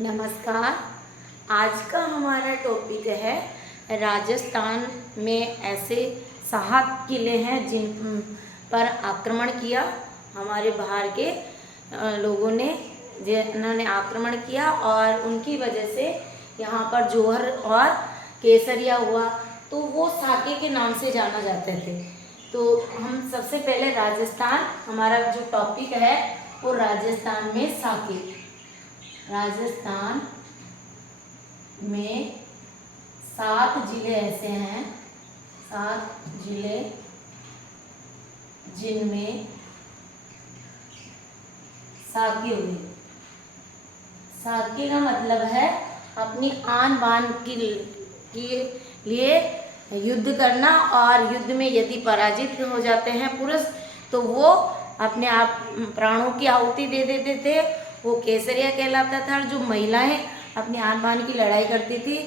नमस्कार। आज का हमारा टॉपिक है राजस्थान में ऐसे 7 किले हैं जिन पर आक्रमण किया हमारे बाहर के लोगों ने, जिन्होंने आक्रमण किया और उनकी वजह से यहाँ पर जौहर और केसरिया हुआ, तो वो साके के नाम से जाना जाते थे। तो हम सबसे पहले राजस्थान, हमारा जो टॉपिक है वो राजस्थान में साके। राजस्थान में 7 जिले ऐसे हैं, 7 जिले जिनमें साके हुए। साके का मतलब है अपनी आन बान के लिए युद्ध करना, और युद्ध में यदि पराजित हो जाते हैं पुरुष तो वो अपने आप प्राणों की आहुति दे देते थे, वो केसरिया कहलाता था। और जो महिलाएं अपनी आन बान की लड़ाई करती थी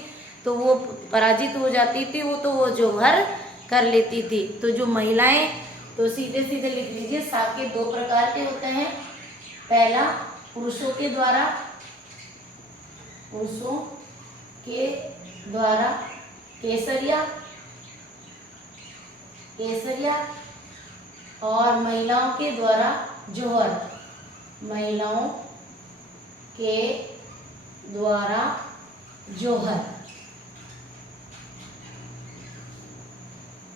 तो वो पराजित हो जाती थी, वो जौहर कर लेती थी। तो जो महिलाएं, तो सीधे सीधे लिख लीजिए, साके 2 प्रकार के होते हैं। पहला पुरुषों के द्वारा केसरिया और महिलाओं के द्वारा जौहर। महिलाओं के द्वारा जौहर।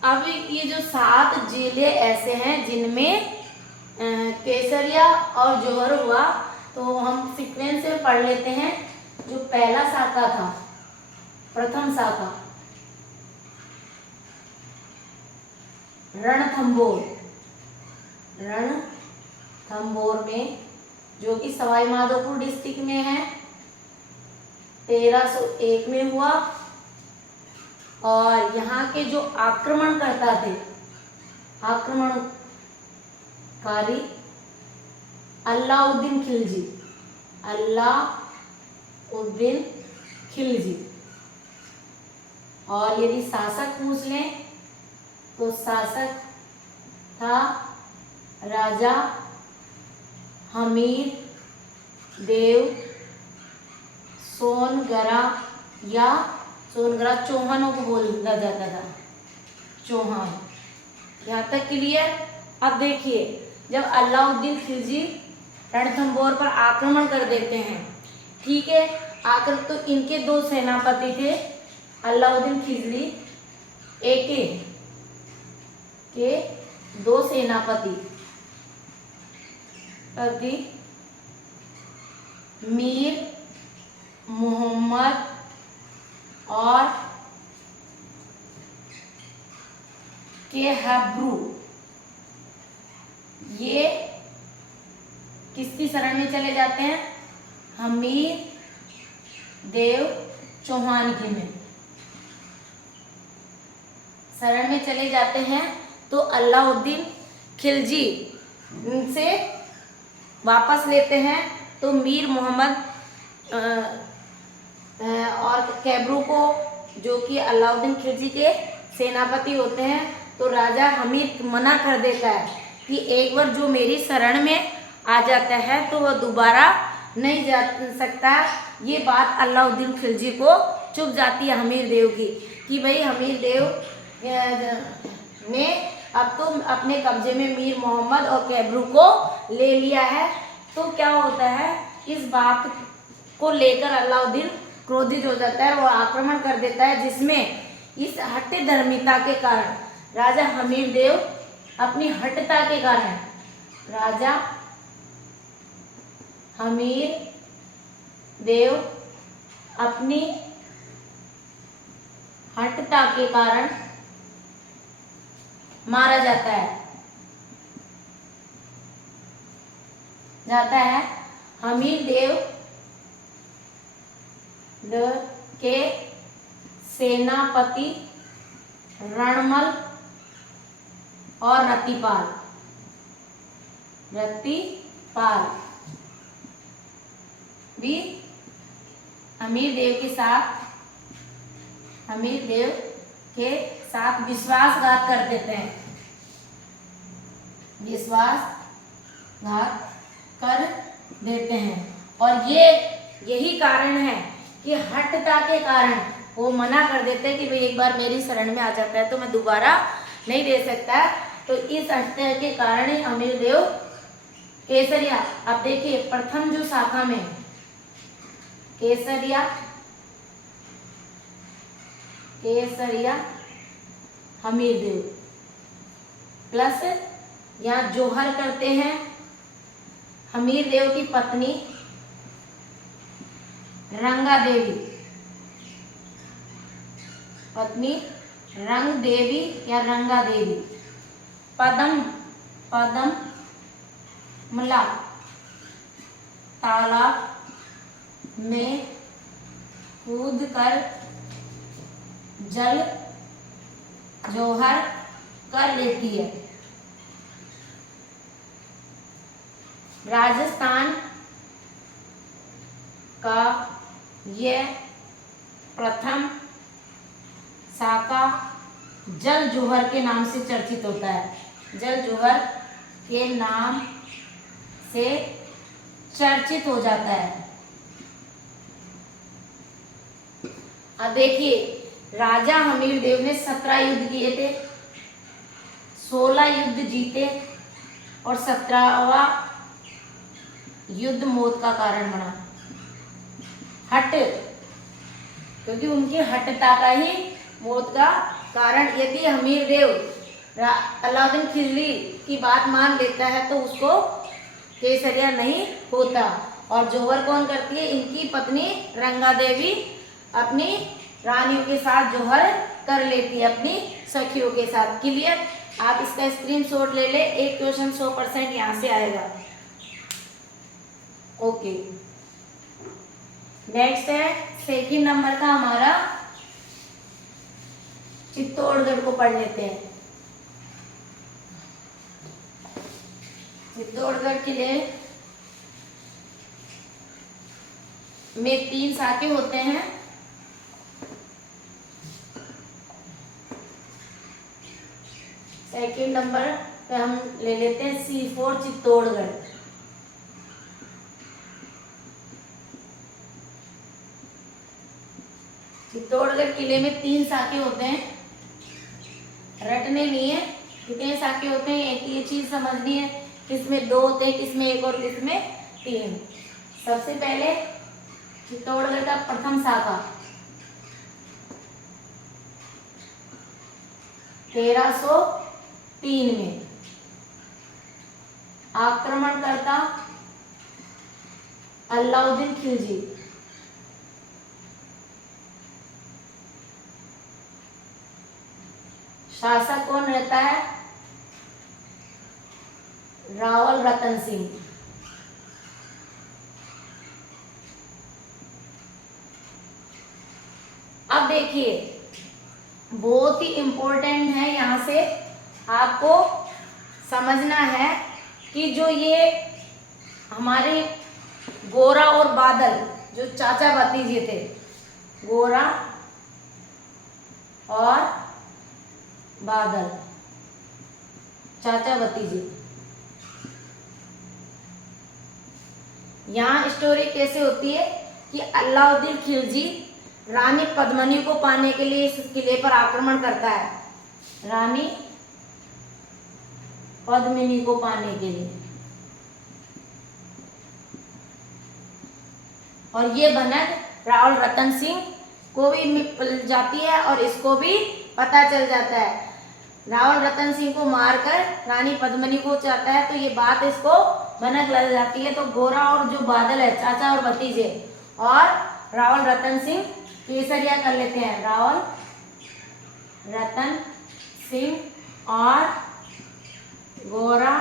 अब ये जो 7 जिले ऐसे हैं जिनमें केसरिया और जौहर हुआ, तो हम सीक्वेंस में पढ़ लेते हैं। जो पहला साका था, प्रथम साका रणथंभौर में, जो कि सवाई माधोपुर डिस्ट्रिक्ट में है, 1301 में हुआ। और यहाँ के जो आक्रमणकर्ता थे, आक्रमणकारी अलाउद्दीन खिलजी। और यदि शासक पूछ लें तो शासक था राजा हमीर देव सोनगरा, या सोनगरा चौहानों को बोला जाता था, चौहान। यहाँ तक क्लियर। अब देखिए, जब अलाउद्दीन खिलजी रणथंभौर पर आक्रमण कर देते हैं, ठीक है, आक्रमण, तो इनके 2 सेनापति थे, अलाउद्दीन खिलजी के 2 सेनापति मीर मोहम्मद और केहब्रू, ये किसकी शरण में चले जाते हैं? हमीर देव चौहान की में शरण में चले जाते हैं। तो अलाउद्दीन खिलजी से वापस लेते हैं, तो मीर मोहम्मद और कैबरू को, जो कि अलाउद्दीन खिलजी के सेनापति होते हैं, तो राजा हमीर मना कर देता है कि एक बार जो मेरी शरण में आ जाता है तो वह दोबारा नहीं जा सकता। ये बात अलाउद्दीन खिलजी को चुभ जाती है हमीर देव की, कि भाई हमीर देव ने अब तो अपने कब्जे में मीर मोहम्मद और कैबरू को ले लिया है। तो क्या होता है, इस बात को लेकर अलाउद्दीन क्रोधित हो जाता है और आक्रमण कर देता है, जिसमें इस हट्टे धर्मिता के कारण राजा हमीर देव अपनी हठता के कारण, राजा हमीर देव अपनी हठता के कारण मारा जाता है। हमीर देव के सेनापति रणमल और रतिपाल भी हमीर देव के साथ विश्वासघात कर देते हैं, विश्वासघात कर देते हैं। और ये यही कारण है कि हठता के कारण वो मना कर देते हैं कि भाई एक बार मेरी शरण में आ जाता है तो मैं दोबारा नहीं दे सकता। तो इस हठता के कारण ही अमीर देव केसरिया, अब देखिए प्रथम जो शाखा में केसरिया हमीर देव प्लस यहाँ जोहर करते हैं हमीर देव की पत्नी रंगा देवी, पत्नी रंग देवी या रंगा देवी, पदम मला तालाब में कूद कर जल जोहर कर लेती है। राजस्थान का यह प्रथम शाखा जल जोहर के नाम से चर्चित होता है। जल जोहर के नाम से चर्चित हो जाता है। अब देखिए राजा हमीर देव ने 17 युद्ध किए थे, 16 युद्ध जीते और 17वां युद्ध मौत का कारण बना। हट, क्योंकि उनकी हठता का ही मौत का कारण। यदि हमीर देव अलाउद्दीन खिलजी की बात मान लेता है तो उसको केसरिया नहीं होता। और जोहर कौन करती है? इनकी पत्नी रंगा देवी अपनी रानियों के साथ जोहर कर लेती है, अपनी सखियों के साथ। क्लियर? आप इसका स्क्रीनशॉट ले ले, एक क्वेश्चन 100% यहाँ से आएगा। ओके, नेक्स्ट है सेकंड नंबर का हमारा चित्तौड़गढ़ को पढ़ लेते हैं। चित्तौड़गढ़ किले में 3 शाखे होते हैं। सेकंड नंबर पे हम ले लेते हैं C4 चित्तौड़गढ़। चित्तौड़गढ़ किले में 3 शाखे होते हैं, रटने नहीं है, कितने शाखे होते हैं एक ये चीज समझनी है। किसमें 2 होते हैं, किसमें 1 और किसमें 3। सबसे पहले चित्तौड़गढ़ का प्रथम शाखा 1303 में आक्रमणकर्ता अलाउद्दीन खिलजी। शासक कौन रहता है? रावल रतन सिंह। अब देखिए बहुत ही इंपॉर्टेंट है, यहां से आपको समझना है कि जो ये हमारे गोरा और बादल जो चाचा भतीजे थे, गोरा और बादल चाचा भतीजे, यहाँ स्टोरी कैसे होती है कि अलाउद्दीन खिलजी रानी पद्मिनी को पाने के लिए इस किले पर आक्रमण करता है। रानी पद्मिनी को पाने के लिए, और ये भनक रावल रतन सिंह को भी मिल जाती है और इसको भी पता चल जाता है। रावल रतन सिंह को मारकर रानी पद्मिनी को चाहता है, तो ये बात इसको भनक लग जाती है। तो गोरा और जो बादल है चाचा और भतीजे, और रावल रतन सिंह केसरिया कर लेते हैं। रावल रतन सिंह और गोरा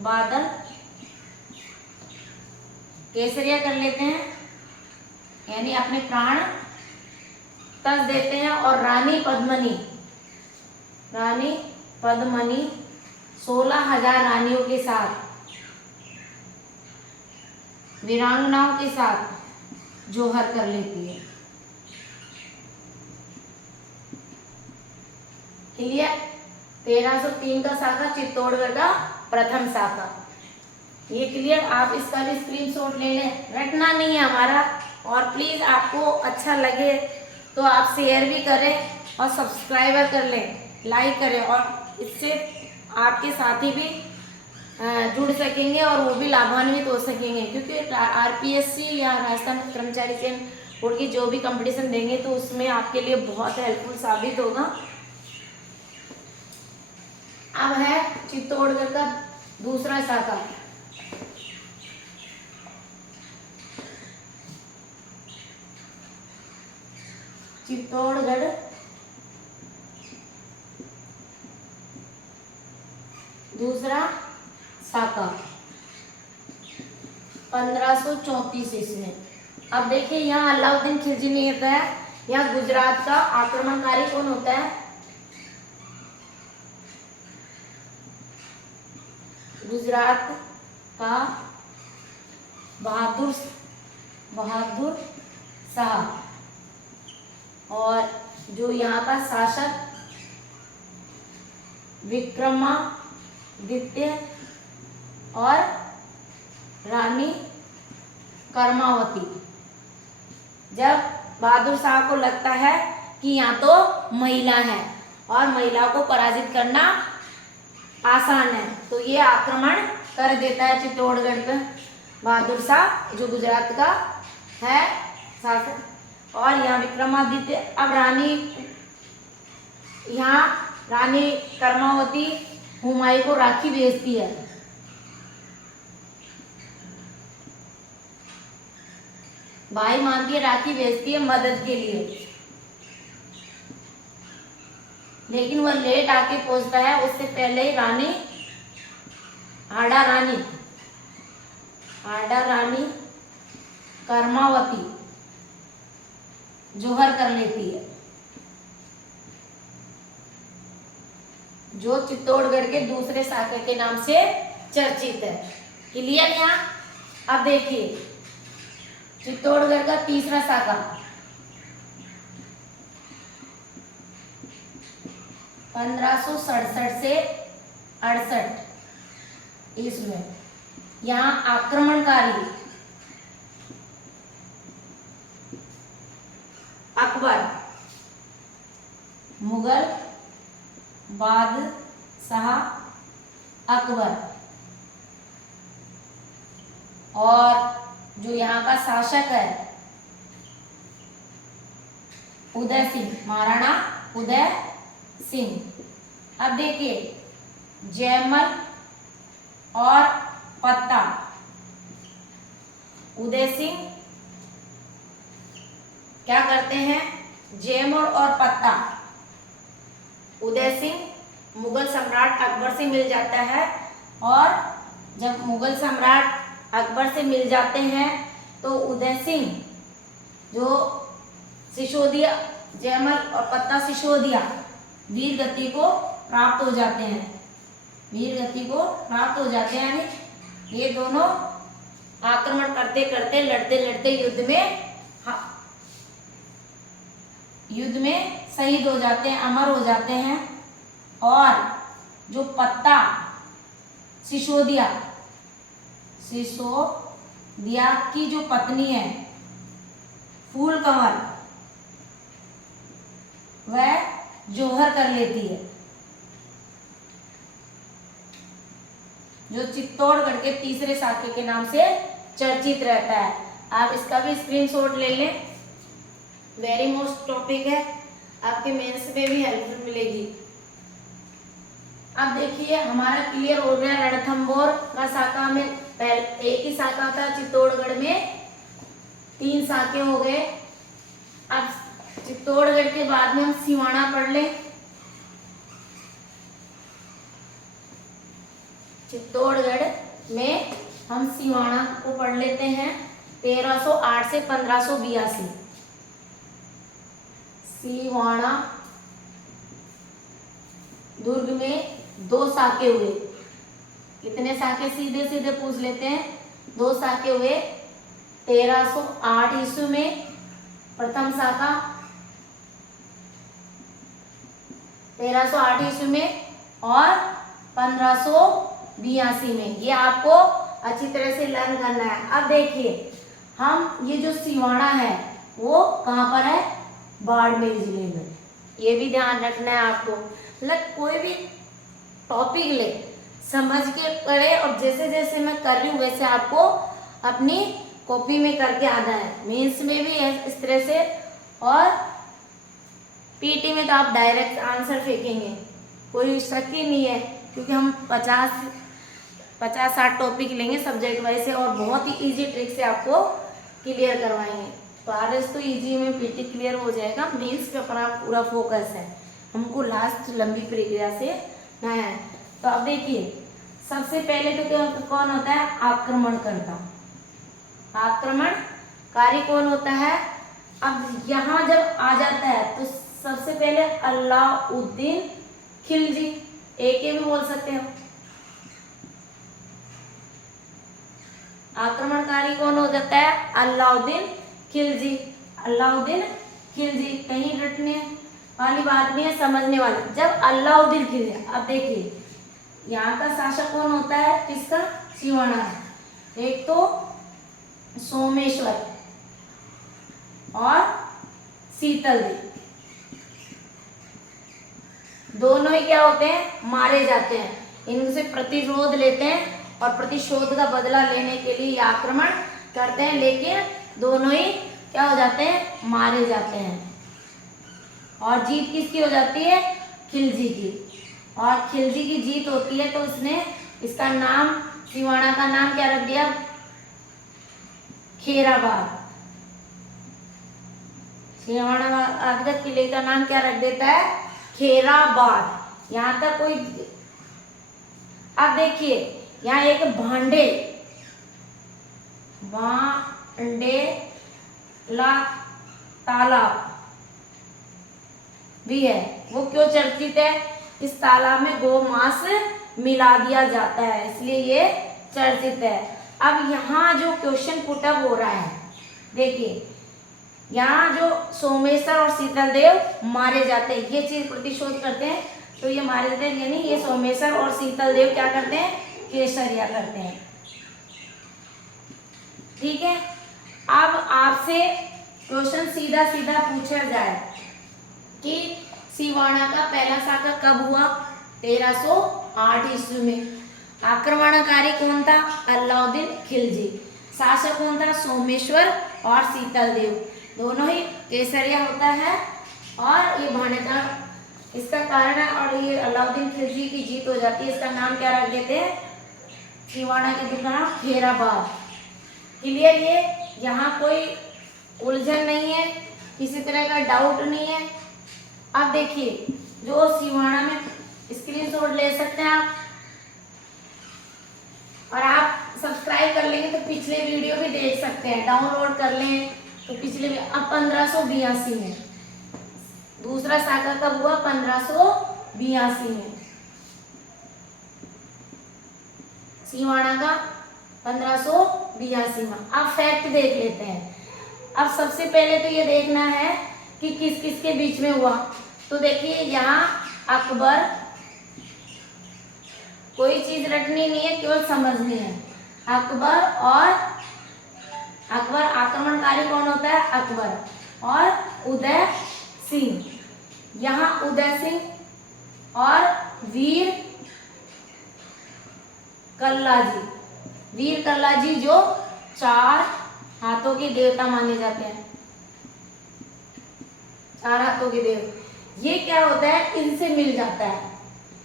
बादल केसरिया कर लेते हैं, यानी अपने प्राण तज देते हैं। और रानी पद्मिनी 16,000 रानियों के साथ, वीरांगनाओं के साथ जोहर कर लेती है। क्लियर? 1303 का शाखा चित्तौड़गढ़ का प्रथम शाखा। ये क्लियर। आप इसका भी स्क्रीनशॉट ले लें, रटना नहीं है हमारा। और प्लीज़ आपको अच्छा लगे तो आप शेयर भी करें और सब्सक्राइबर कर लें, लाइक करें, और इससे आपके साथी भी जुड़ सकेंगे और वो भी लाभान्वित हो सकेंगे। क्योंकि आरपीएससी या राजस्थान कर्मचारी चयन बोर्ड की जो भी कंपटीशन देंगे तो उसमें आपके लिए बहुत हेल्पफुल साबित होगा। अब है चित्तौड़गढ़ का दूसरा शाखा। चित्तौड़गढ़ दूसरा शाखा 1534 ईस्वी। अब देखिए यहाँ अलाउद्दीन खिलजी ने होता है, यहाँ गुजरात का आक्रमणकारी कौन होता है? गुजरात का बहादुर शाह, और जो यहाँ का शासक विक्रमादित्य और रानी कर्मावती। जब बहादुर शाह को लगता है कि यहाँ तो महिला है और महिला को पराजित करना आसान है, तो ये आक्रमण कर देता है चित्तौड़गढ़ पे बहादुर शाह, जो गुजरात का है शासक। और यहाँ विक्रमादित्य, अब रानी कर्मावती हुमायूं को राखी भेजती है। भाई मान के राखी भेजती है मदद के लिए, लेकिन वह लेट आके पहुंचता है। उससे पहले ही आड़ा रानी कर्मावती जोहर कर लेती है, जो चित्तौड़गढ़ के दूसरे शाखा के नाम से चर्चित है। क्लियर यहाँ? अब देखिए चित्तौड़गढ़ का तीसरा शाखा 1567 से 68 ईस्वी। यहाँ आक्रमणकारी अकबर, मुगल बादशाह अकबर, और जो यहाँ का शासक है उदय सिंह, महाराणा उदय सिंह। अब देखिए जयमल और पत्ता, उदय सिंह क्या करते हैं? जयमल और पत्ता, उदय सिंह मुगल सम्राट अकबर से मिल जाता है, और जब मुगल सम्राट अकबर से मिल जाते हैं तो उदय सिंह जो सिसोदिया, जयमल और पत्ता सिसोदिया वीर गति को प्राप्त हो जाते हैं। यानी ये दोनों आक्रमण करते करते लड़ते लड़ते युद्ध में शहीद हो जाते हैं, अमर हो जाते हैं। और जो पत्ता सिसोदिया की जो पत्नी है फूल कंवर, वह जोहर कर लेती है, जो चित्तौड़गढ़ के तीसरे शाखा के नाम से चर्चित रहता है। आप इसका भी स्क्रीनशॉट ले लें, वेरी मोस्ट टॉपिक है, आपके मेंस में भी हेल्पफुल मिलेगी। अब देखिए हमारा क्लियर हो गया रणथंभौर का शाखा में एक ही शाखा था, चित्तौड़गढ़ में 3 शाखे हो गए। अब चित्तौड़गढ़ के बाद में हम सिवाना पढ़ लें। चित्तौड़गढ़ में हम सिवाना को पढ़ लेते हैं। 1308 से 1582 सिवाना दुर्ग में 2 शाखे हुए। कितने शाखे? सीधे सीधे पूछ लेते हैं, 2 शाखे हुए। 1308 ईस्वी में प्रथम शाखा, 1308 ईस्वी में, और 1582 में। ये आपको अच्छी तरह से लर्न करना है। अब देखिए हम ये जो सिवाना है वो कहाँ पर है, बाड़मेर जिले में, ये भी ध्यान रखना है आपको। मतलब कोई भी टॉपिक ले समझ के पढ़े, और जैसे जैसे मैं कर रही हूँ वैसे आपको अपनी कॉपी में करके आना है। मेंस में भी इस तरह से, और पीटी में तो आप डायरेक्ट आंसर फेंकेंगे, कोई शक ही नहीं है, क्योंकि हम 50-60 टॉपिक लेंगे सब्जेक्ट वाइज से, और बहुत ही इजी ट्रिक से आपको क्लियर करवाएंगे। तो आरएस तो इजी में पीटी क्लियर हो जाएगा, मेंस पे अपना पूरा फोकस है, हमको लास्ट लंबी प्रक्रिया से ना है। तो अब देखिए सबसे पहले तो कौन होता है, आक्रमणकर्ता। आक्रमणकारी कौन होता है। अब यहाँ जब आ जाता है तो सबसे पहले अलाउद्दीन खिलजी, एक भी बोल सकते हो। आक्रमणकारी कौन हो जाता है, अलाउद्दीन खिलजी। अलाउद्दीन खिलजी कहीं रटने वाली बात नहीं है, समझने वाली। जब अलाउद्दीन खिलजी, अब देखिए यहाँ का शासक कौन होता है, किसका, सिवाना। एक तो सोमेश्वर और शीतल देव, दोनों ही क्या होते हैं, मारे जाते हैं। इनसे प्रतिशोध लेते हैं, और प्रतिशोध का बदला लेने के लिए आक्रमण करते हैं, लेकिन दोनों ही क्या हो जाते हैं, मारे जाते हैं। और जीत किसकी हो जाती है, खिलजी की। और खिलजी की जीत होती है तो उसने इसका नाम, सिवाना का नाम क्या रख दिया, खेराबाद। सिवाना का किले का नाम क्या रख देता है, खेराबाद। यहाँ तक कोई, अब देखिए यहाँ एक भांडेला तालाब भी है। वो क्यों चर्चित है, इस तालाब में गोमांस मिला दिया जाता है, इसलिए ये चर्चित है। अब यहाँ जो क्वेश्चन पुटअप हो रहा है, देखिए यहाँ जो सोमेश्वर और शीतल देव मारे जाते हैं, ये चीज प्रतिशोध करते हैं, तो ये मारे जाते हैं, यानी ये सोमेश्वर और शीतल देव क्या करते हैं, केसरिया करते हैं। ठीक है, अब आपसे क्वेश्चन सीधा सीधा पूछा जाए कि सिवाना का पहला शासक कब हुआ, 1308 ईस्वी में। आक्रमणकारी कौन था, अलाउद्दीन खिलजी। शासक कौन था, सोमेश्वर और शीतल देव, दोनों ही केसरिया होता है। और ये भांडेता इसका कारण है, और ये अलाउद्दीन खिलजी की जीत हो जाती है। इसका नाम क्या रख देते हैं, सिवाना के दुकान खेराबाद। क्लियर, ये यहाँ कोई उलझन नहीं है, किसी तरह का डाउट नहीं है। अब देखिए जो सिवाना में स्क्रीनशॉट ले सकते हैं आप, और आप सब्सक्राइब कर लेंगे तो पिछले वीडियो भी देख सकते हैं, डाउनलोड कर लें तो पिछले भी। अब 1582 में दूसरा शाखा कब हुआ, 1582 में। सिवाना का 1582 में। अब फैक्ट देख लेते हैं। अब सबसे पहले तो ये देखना है कि किस किस के बीच में हुआ। तो देखिए यहाँ अकबर, कोई चीज रटनी नहीं है, केवल समझनी है। अकबर आक्रमणकारी कौन होता है, अकबर। और उदय सिंह, यहाँ उदय सिंह और वीर कल्लाजी जो 4 हाथों के देवता माने जाते हैं, 4 हाथों के देव, ये क्या होता है, इनसे मिल जाता है।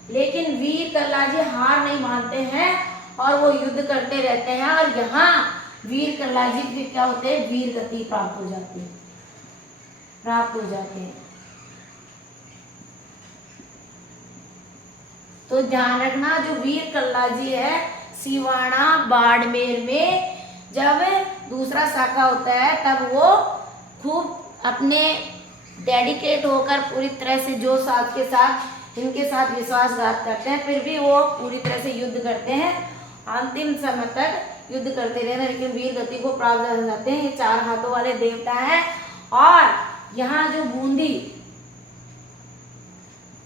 लेकिन वीर कल्लाजी हार नहीं मानते हैं और वो युद्ध करते रहते हैं, और यहाँ वीर कल्लाजी फिर क्या होते हैं, वीर गति प्राप्त हो जाते हैं। तो ध्यान रखना, जो वीर कल्लाजी है सिवाना बाड़मेर में जब दूसरा शाखा होता है, तब वो खूब अपने डेडिकेट होकर पूरी तरह से जो साथ के साथ इनके साथ विश्वासघात करते हैं, फिर भी वो पूरी तरह से युद्ध करते हैं, अंतिम समय तक युद्ध करते रहते हैं, लेकिन वीर गति को प्राप्त कर जाते हैं। ये 4 हाथों वाले देवता हैं। और यहाँ जो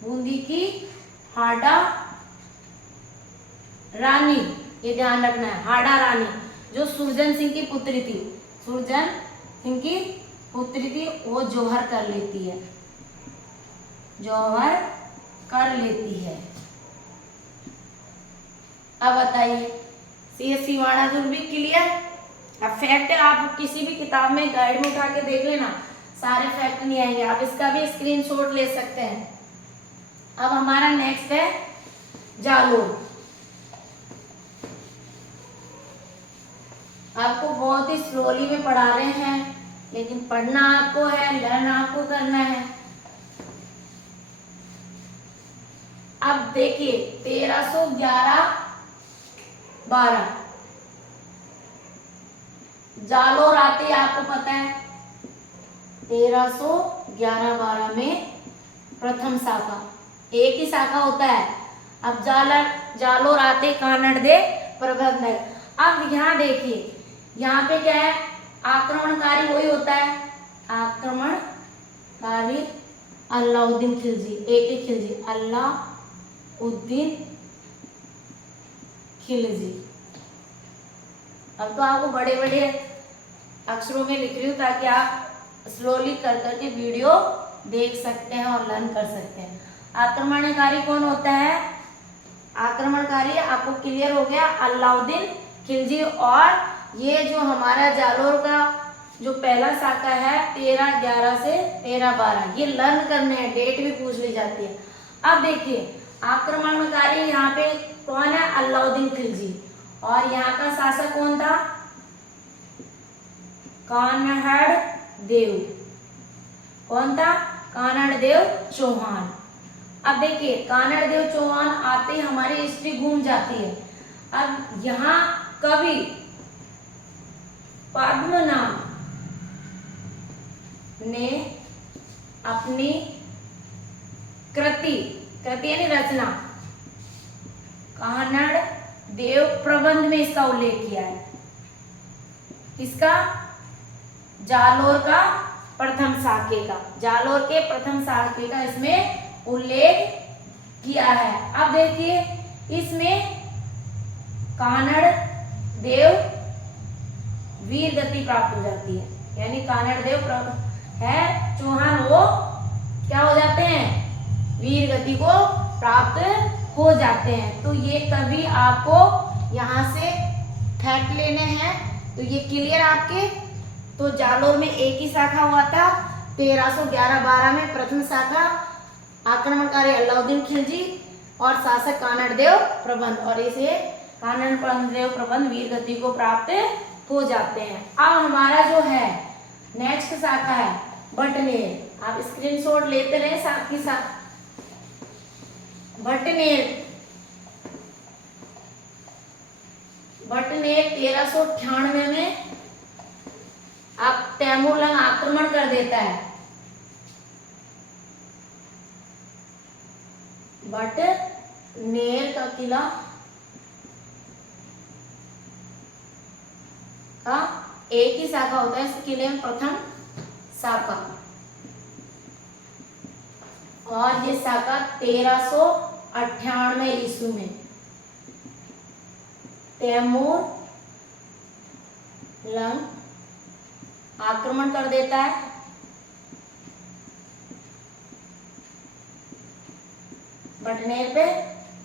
बूंदी की हाडा रानी, ये ध्यान रखना है। हाड़ा रानी जो सुरजन सिंह की पुत्री थी, सुरजन सिंह की पुत्री थी, वो जौहर कर लेती है, जौहर कर लेती है। अब बताइए CSC वाणा भी क्लियर। अब फैक्ट आप किसी भी किताब में गाइड में उठा के देख लेना, सारे फैक्ट नहीं आएंगे, आप इसका भी स्क्रीनशॉट ले सकते हैं। अब हमारा नेक्स्ट है जालोर। आपको बहुत ही स्लोली में पढ़ा रहे हैं, लेकिन पढ़ना आपको है, लर्न आपको करना है। अब देखिए 1311-12 जालोर आते आपको पता है 1311-12 में प्रथम शाखा, एक ही शाखा होता है। अब जालोर आते कानड़ दे प्रबंधक। अब यहाँ देखिए, यहाँ पे क्या है, आक्रमणकारी वही होता है, आक्रमणकारी अलाउद्दीन खिलजी, एक ही खिलजी, अलाउद्दीन खिलजी। अब तो आपको बड़े बड़े अक्षरों में लिख रही हूँ ताकि आप स्लोली कर करके वीडियो देख सकते हैं और लर्न कर सकते हैं। आक्रमणकारी कौन होता है, आक्रमणकारी आपको क्लियर हो गया, अलाउद्दीन खिलजी। और ये जो हमारा जालोर का जो पहला शाखा है 1311 से 1312, ये लर्न करने हैं, डेट भी पूछ ली जाती है। अब देखिए आक्रमणकारी यहाँ पे कौन है, अलाउद्दीन खिलजी। और यहाँ का शासक कौन था, कान्हड़ देव। कौन था, कान्हड़ देव चौहान। अब देखिए कान्हड़ देव चौहान आते हमारी हिस्ट्री घूम जाती है। अब यहाँ कवि पद्मनाभ ने अपनी कृति यानी रचना कान्हड़ देव प्रबंध में इसका उल्लेख किया है। इसका जालोर का प्रथम शाखे का, जालोर के प्रथम शाखे का इसमें उल्लेख किया है। अब देखिए इसमें कान्हड़ देव वीर गति प्राप्त हो जाती है, यानी कान्हड़ देव है चौहान, वो क्या हो जाते हैं, वीर गति को प्राप्त हो जाते हैं। तो ये कभी आपको यहाँ से फैक्ट लेने हैं, तो ये क्लियर आपके। तो जालोर में एक ही शाखा हुआ था 1311-12 में, प्रथम शाखा आक्रमणकारी अलाउद्दीन खिलजी और शासक कान्हड़ देव प्रबंध, और इसे कान्हड़ देव प्रबंध वीर गति को प्राप्त हो जाते हैं। अब हमारा जो है नेक्स्ट शाखा है भटनेर। आप स्क्रीनशॉट लेते रहे साथ ही साथ। भटनेर 1398 में आप तैमूरलंग आक्रमण कर देता है। भटनेर का किला का एक ही शाखा होता है, इस किले में प्रथम शाखा, और ये शाखा 1398 ईस्वी में तैमूर लंग आक्रमण कर देता है। भटनेर पे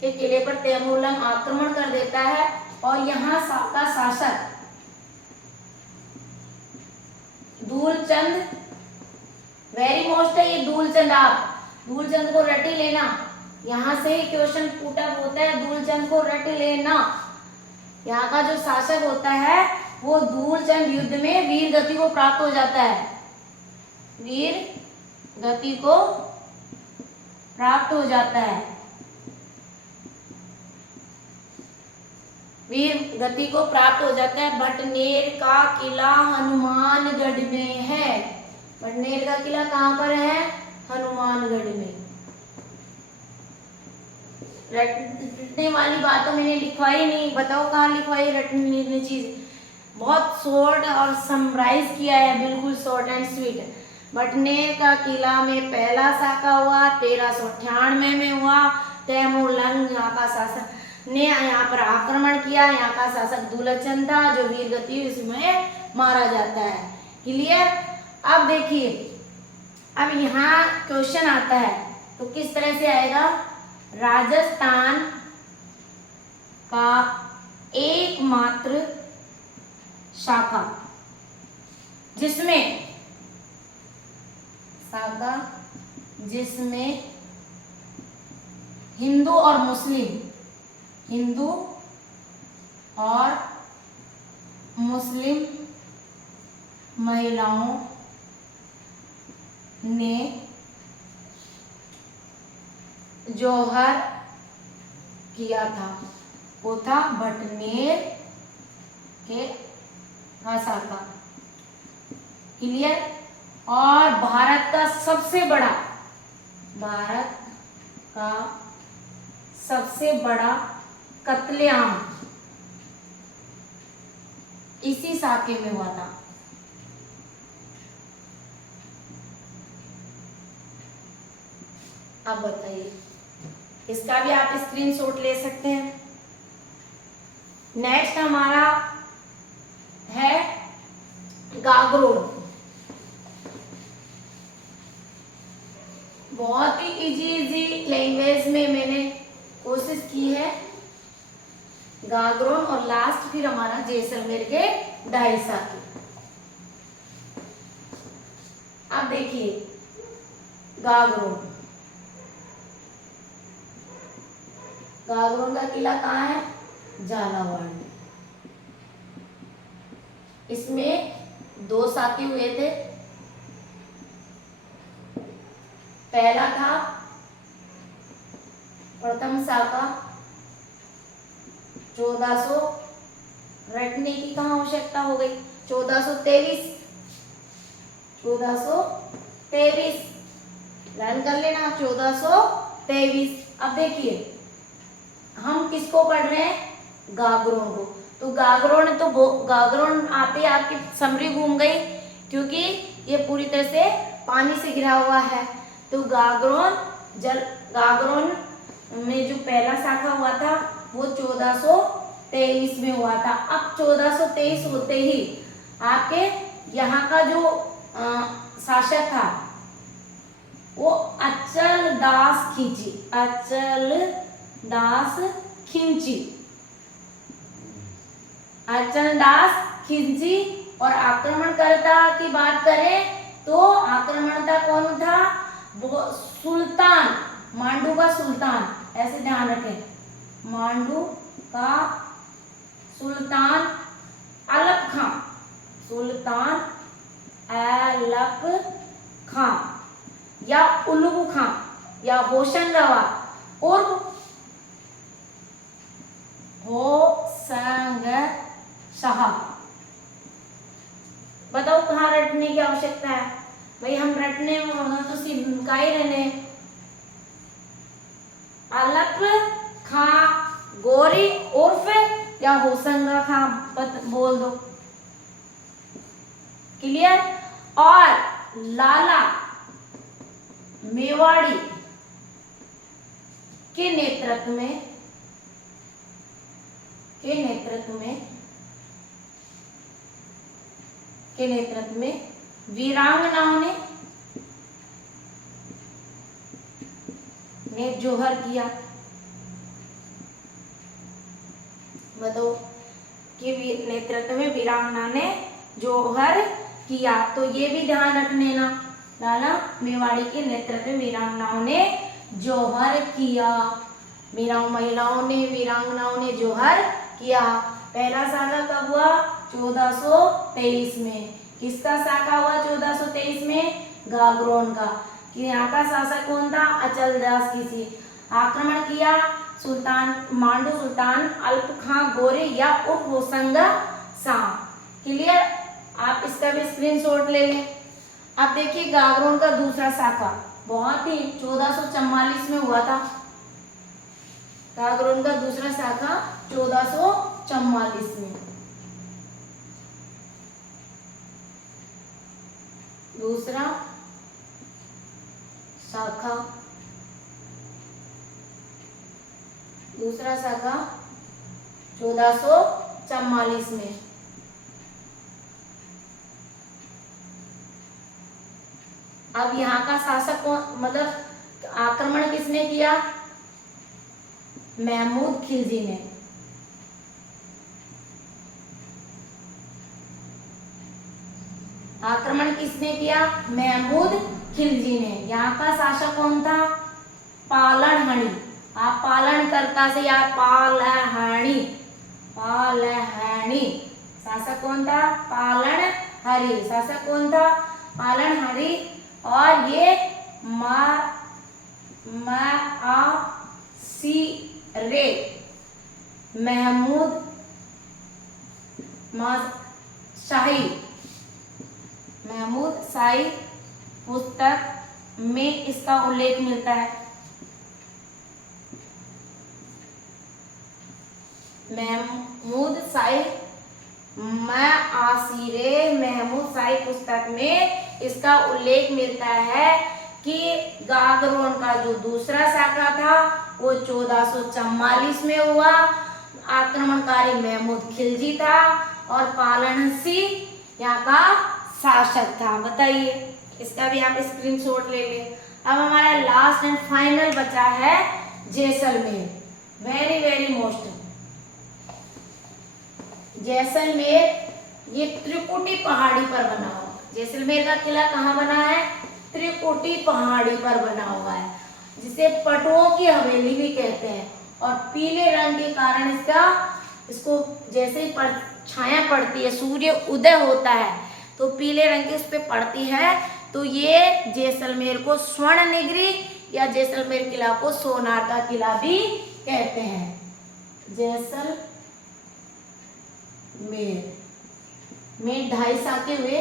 के किले पर तैमूर लंग आक्रमण कर देता है, और यहाँ का शासक दूलचंद, वेरी मोस्ट है ये दूलचंद, आप दूलचंद को रट लेना, यहाँ से ही क्वेश्चन पुटअप होता है, दूलचंद को रट लेना। यहाँ का जो शासक होता है वो दूलचंद युद्ध में वीर गति को प्राप्त हो जाता है, वीर गति को प्राप्त हो जाता है, वीर गति को प्राप्त हो जाता है। भटनेर का किला हनुमानगढ़ में है। भटनेर का किला कहाँ पर है, हनुमानगढ़ में। रटने वाली बात तो मैंने लिखवाई नहीं, बताओ कहाँ लिखवाई रटने चीज, बहुत शॉर्ट और समराइज किया है, बिल्कुल शॉर्ट एंड स्वीट। भटनेर का किला में पहला शाखा हुआ 1398 में हुआ, तैमूर लंग यहाँ का शासक ने यहाँ पर आक्रमण किया। यहाँ का शासक दुलचन था जो वीरगति इसमें मारा जाता है। क्लियर। अब देखिए, अब यहाँ क्वेश्चन आता है तो किस तरह से आएगा। राजस्थान का एकमात्र शाखा जिसमें हिंदू और मुस्लिम महिलाओं ने जौहर किया था, वो था भटनेर के शाखा। क्लियर। और भारत का सबसे बड़ा कत्लेआम इसी साके में हुआ था। अब बताइए, इसका भी आप स्क्रीनशॉट ले सकते हैं। नेक्स्ट हमारा है गागरोन। बहुत ही इजी लैंग्वेज में मैंने कोशिश की है। गागरोन और लास्ट फिर हमारा जैसलमेर के ढाई साके। अब देखिए गागरोन का किला कहाँ है। झालावाड़ में। इसमें 2 साके हुए थे। पहला था प्रथम साका 1400, रटने की कहाँ आवश्यकता हो गई। 1423 लर्न कर लेना 1423। अब देखिए हम किसको पढ़ रहे हैं, गागरोन को। तो गागरोन आते आपकी समरी घूम गई, क्योंकि ये पूरी तरह से पानी से घिरा हुआ है। तो गागरोन में जो पहला शाखा हुआ था वो 1423 में हुआ था। अब 1423 होते ही आपके यहाँ का जो शासक था वो अचल दास खिंची। और आक्रमणकर्ता की बात करें तो आक्रमणकर्ता कौन था, वो सुल्तान, मांडू का सुल्तान, ऐसे ध्यान रखें, मांडू का सुल्तान अलप खां या उलुग खां या होशंगाबाद उर्फ होशंग शाह। बताओ कहाँ रटने की आवश्यकता है भाई, हम रटने में तो सिर्फ का ही रहने। अलप खां गोरी उर्फ या होशंगा खां बोल दो। क्लियर। और लाला मेवाड़ी के नेतृत्व में वीरांगनाओं ने जौहर किया। बताओ कि नेतृत्व में वीरांगना ने जौहर किया। तो ये भी ध्यान रखने ना, लाला मेवाड़ी के नेतृत्व में वीरांगनाओं ने जौहर किया। वीरांगनाओं ने जौहर किया। पहला साका कब हुआ, 1423 में। किसका साका हुआ 1423 में, गागरोन का। कि यहाँ का शासक कौन था, अचल दास खिंची। आक्रमण किया मांडू सुल्तान अल्प खां गोरे या उर्फ होशंगा शाह। क्लियर। आप इसका भी स्क्रीनशॉट ले लें। अब देखिए गागरोन का दूसरा शाखा बहुत ही 1444 में हुआ था। गागरोन का दूसरा शाखा 1444 में। दूसरा शाखा 1444 में। अब यहाँ का शासक कौन, मतलब आक्रमण किसने किया? महमूद खिलजी ने। आक्रमण किसने किया? महमूद खिलजी ने। यहाँ का शासक कौन था? पालनहणी। आप पालनकर्ता से या पालहणी, पालहणी। शासक कौन था? पालनहरी। शासक कौन था? पालनहरी। और ये रे महमूद शाही, महमूद शाही पुस्तक में इसका उल्लेख मिलता है। महमूद शाही महमूद शाही पुस्तक में इसका उल्लेख मिलता है कि गागरोन का जो दूसरा शाखा था वो 1444 में हुआ। आक्रमणकारी महमूद खिलजी था और पालनहसी यहाँ का शासक था। बताइए, इसका भी आप स्क्रीनशॉट ले लें। अब हमारा लास्ट एंड फाइनल बचा है Jaisalmer. Very very most. Jaisalmer ये त्रिकुटी पहाड़ी पर बना हुआ। जैसलमेर का किला कहाँ बना है? त्रिकुटी पहाड़ी पर बना हुआ है, जिसे पटुओं की हवेली भी कहते हैं। और पीले रंग के कारण इसको जैसे ही छाया पड़ती है, सूर्य उदय होता है तो पीले रंग की उस पर पड़ती है, तो ये जैसलमेर को स्वर्ण नगरी या जैसलमेर किला को सोनार का किला भी कहते हैं। जैसलमेर में 2.5 साके हुए।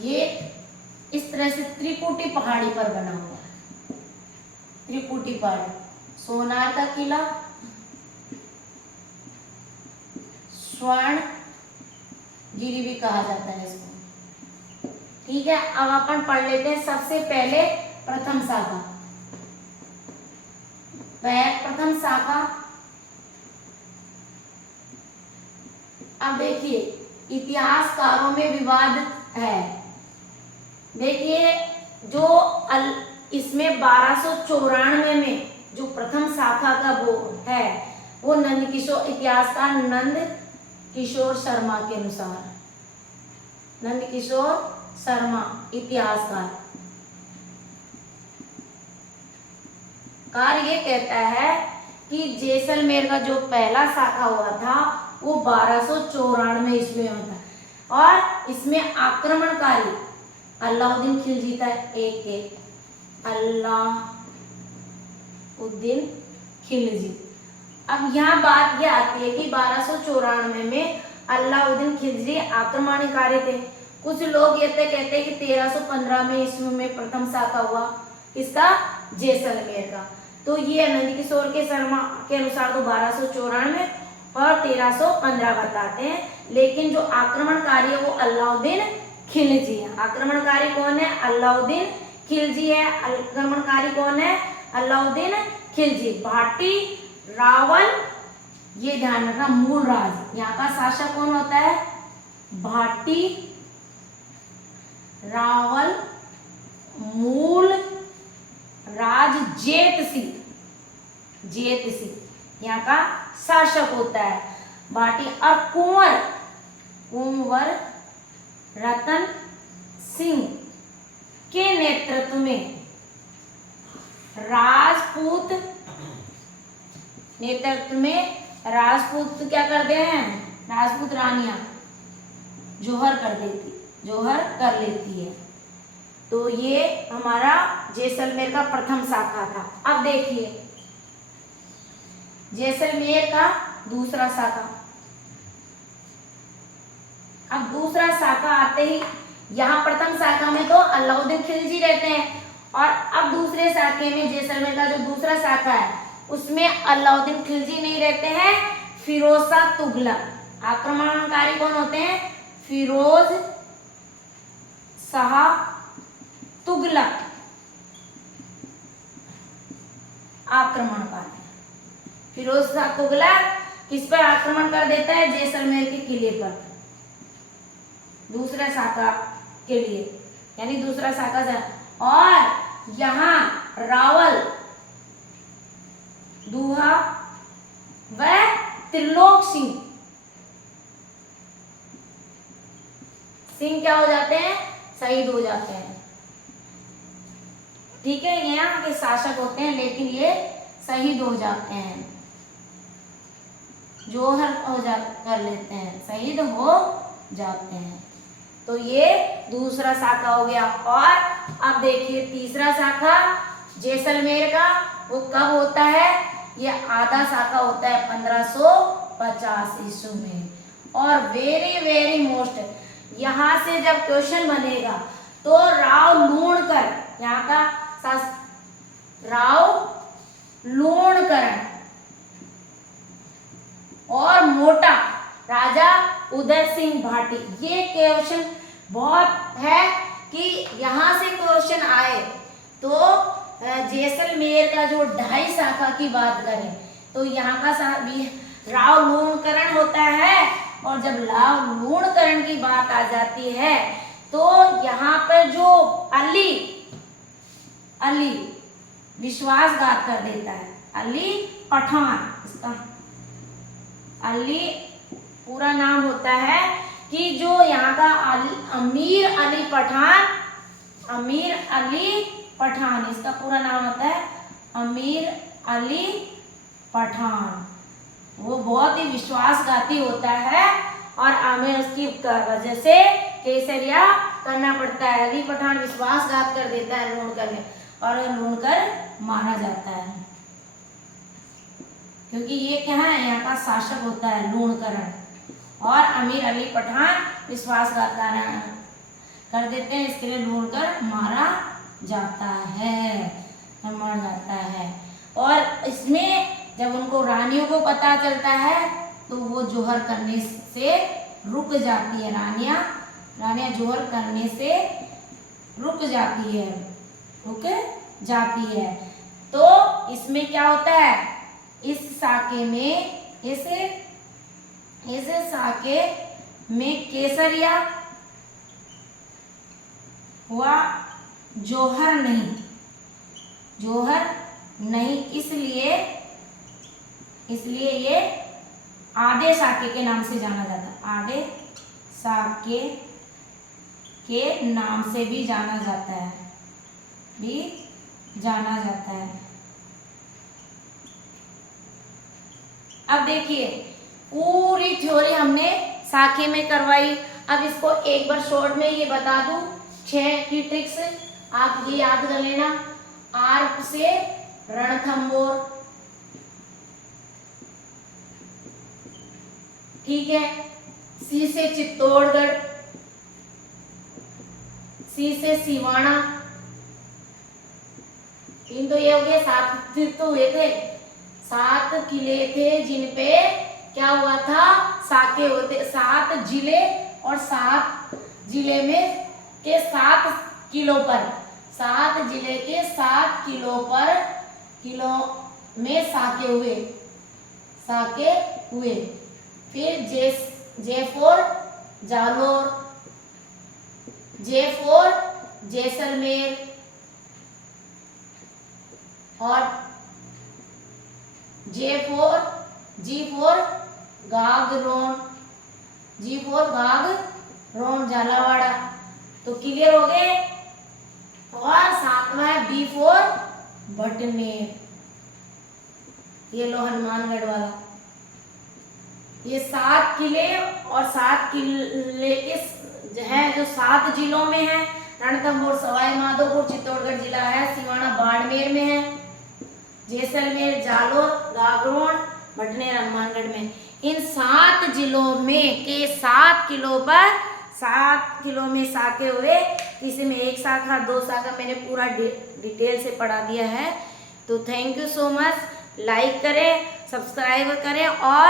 ये इस तरह से त्रिकुटी पहाड़ी पर बना हुआ है। त्रिकुटी पहाड़ी, सोनार का किला, स्वर्ण गिरी भी कहा जाता है इसको। ठीक है, अब अपन पढ़ लेते हैं सबसे पहले प्रथम शाखा। प्रथम शाखा, अब देखिए इतिहासकारों में विवाद है। देखिए जो इसमें 1294 में जो प्रथम शाखा का वो है, वो नंद किशोर, इतिहासकार नंद किशोर शर्मा के अनुसार, नंद किशोर शर्मा इतिहासकार ये कहता है कि जैसलमेर का जो पहला शाखा हुआ था वो 1294 ईस्वी में था, और इसमें आक्रमणकारी अलाउद्दीन खिलजी था। एक अलाउद्दीन खिलजी। अब यहाँ बात यह आती है कि 1294 में अलाउद्दीन खिलजी आक्रमणकारी थे। कुछ लोग ये कहते हैं कि 1315 में ईस्वी में प्रथम शाखा हुआ इसका, जैसलमेर का। तो ये नंद किशोर के शर्मा के अनुसार तो 1294 और 1315 बताते हैं, लेकिन जो आक्रमणकारी है वो अलाउद्दीन खिलजी है। आक्रमणकारी कौन है? अलाउद्दीन खिलजी है। आक्रमणकारी कौन है? अलाउद्दीन खिलजी। भाटी रावल, ये ध्यान रखना, मूल राज। यहाँ का शासक कौन होता है? भाटी रावल मूल राज जेत सिंह यहाँ का शासक होता है। भाटी और कुंवर रतन सिंह के नेतृत्व में राजपूत क्या करते हैं? राजपूत रानियां जोहर कर लेती है। तो ये हमारा जैसलमेर का प्रथम शाखा था। अब देखिए जैसलमेर का दूसरा शाखा। अब दूसरा शाखा आते ही, यहाँ प्रथम शाखा में तो अलाउद्दीन खिलजी रहते हैं, और अब दूसरे शाखे में जैसलमेर का जो दूसरा शाखा है उसमें अलाउद्दीन खिलजी नहीं रहते हैं, फिरोज शाह तुगलक। आक्रमणकारी कौन होते हैं? फिरोज शाह तुगलक। आक्रमण कर दिया। फिरोज शाह तुगलक किस पर आक्रमण कर देता है? जैसलमेर के किले पर, दूसरा शाखा के लिए, यानी दूसरा शाखा से। और यहाँ रावल, दूहा व त्रिलोक सिंह क्या हो जाते हैं? शहीद हो जाते हैं। ठीक है, ये यहाँ के शासक होते हैं लेकिन ये शहीद हो जाते हैं, जोहर कर लेते हैं, शहीद हो जाते हैं। तो ये दूसरा शाखा हो गया। और अब देखिए तीसरा शाखा जैसलमेर का, वो कब होता है? ये आधा शाखा होता है 1550 ईस्वी में। और वेरी वेरी मोस्ट, यहाँ से जब क्वेश्चन बनेगा तो राव लूणकर, यहाँ का राव लूणकरण और मोटा राजा उदय सिंह भाटी, ये क्वेश्चन बहुत है कि यहाँ से क्वेश्चन आए तो जैसलमेर का जो 2.5 शाखा की बात करें तो यहाँ का भी राव लूणकरण होता है। और जब राव लूणकरण की बात आ जाती है तो यहाँ पर जो अली विश्वासघात कर देता है, अली पठान, इसका अली पूरा नाम होता है कि जो यहाँ का अमीर अली पठान, इसका पूरा नाम होता है अमीर अली पठान। वो बहुत ही विश्वासघाती होता है और हमें उसकी वजह से केसरिया करना पड़ता है। अली पठान विश्वासघात कर देता है लूणकर में और लूणकर मारा जाता है, क्योंकि ये क्या है? यहाँ का शासक होता है लूणकरण, और अमीर अली पठान विश्वासघात कर देते हैं, इसके लिए लूणकर मारा जाता है, मर जाता है। और इसमें जब उनको रानियों को पता चलता है तो वो जोहर करने से रुक जाती है, रानियां जोहर करने से रुक जाती है। तो इसमें क्या होता है? इस साके में केसरिया हुआ, जोहर नहीं, इसलिए ये आधे साके के नाम से जाना जाता है, आधे साके के नाम से भी जाना जाता है। अब देखिए पूरी थ्योरी हमने साके में करवाई। अब इसको एक बार शॉर्ट में ये बता दूं, 6 की ट्रिक्स आप ये याद कर लेना। आर से रणथंबोर, ठीक है, सी से चित्तौड़गढ़, सी से सिवाना, इन तो ये हो गए 7 तो हुए थे, 7 किले थे जिन पे क्या हुआ था? साके होते, 7 जिले और 7 जिले में के 7 किलो पर, 7 जिले के 7 किलो में साके हुए। फिर जयपुर जालोर, जैसलमेर और G4 गागरोन झालावाड़ा। तो क्लियर हो गए। और 7वां है B4 भटनेर, ये लो हनुमानगढ़ वाला। ये 7 किले और 7 किले के हैं जो 7 जिलों में है। रणथंभौर सवाई माधोपुर चित्तौड़गढ़ जिला है, सिवाना बाड़मेर में है, जैसलमेर जालोर गागरोन भटनेर हनुमानगढ़ में। इन 7 जिलों में के 7 किलो पर 7 किलो में साके हुए। किसी में 1 शाखा 2 शाखा मैंने पूरा डिटेल से पढ़ा दिया है। तो thank you so much. Like करें, सब्सक्राइब करें और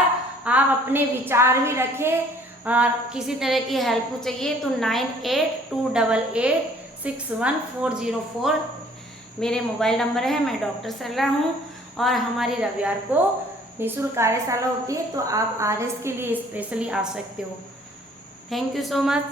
आप अपने विचार भी रखें। और किसी तरह की हेल्प चाहिए तो 9828861404 मेरे मोबाइल नंबर है। मैं डॉक्टर सरला हूँ और हमारी रविवार को निःशुल्क कार्यशाला होती है, तो आप RS के लिए स्पेशली आ सकते हो। Thank you so much.